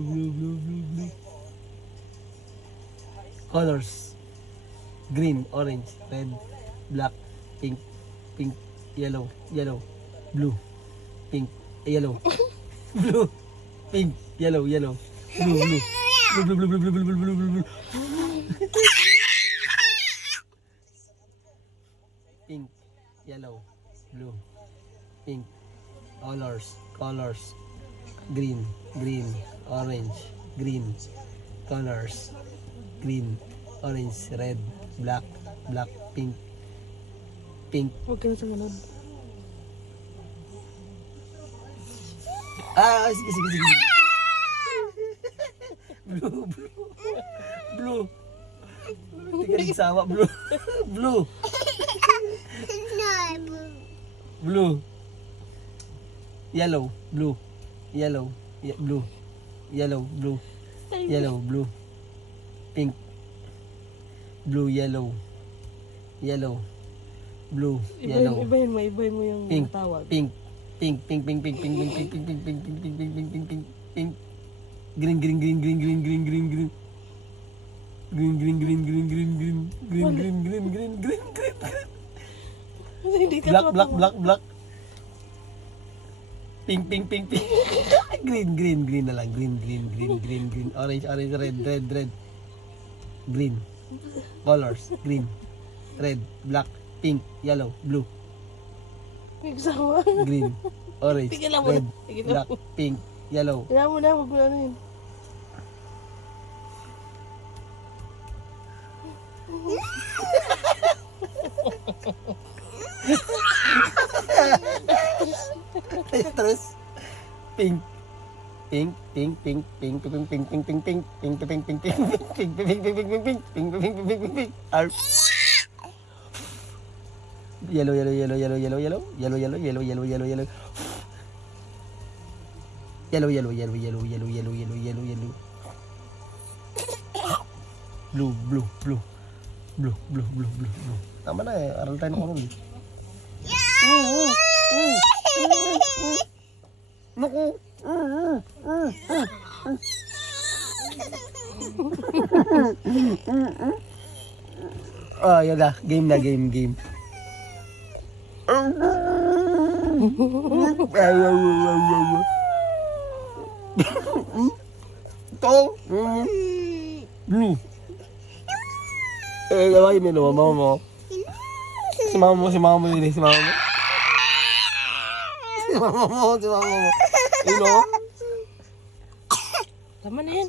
Blue. Colors. Green, orange, red, black, pink, yellow, blue, pink, yellow, blue, pink, yellow, blue. Pink, yellow, blue, pink, colors, green, orange, green, colors, green, orange, red, black, pink. Huwag ka na sumunod. Sige. Blue. Hindi ka nagsawa, blue. Blue. Yellow, blue. Pink. Blue, yellow, blue, yellow. Ibahin mo yung Pink. tawag. Pink. Green. Hindi ka Black. Pink. Green na lang. Green. Orange, red. Green. Colors, green, red, black, pink, yellow, blue. Nagsawa. Green, orange, Tigilan mo red, na. Tigilan black, pink, yellow. Kaya mo na, huwag mo na yun. Terus pink. Yellow. Blue. Tama na eh, aral tayo ng ano. Naku. Yun na. Game. Ito. Blue. Gawin mo naman, mama mo. Si mama mo. Si mama mo. Ayun o. Tama na yan.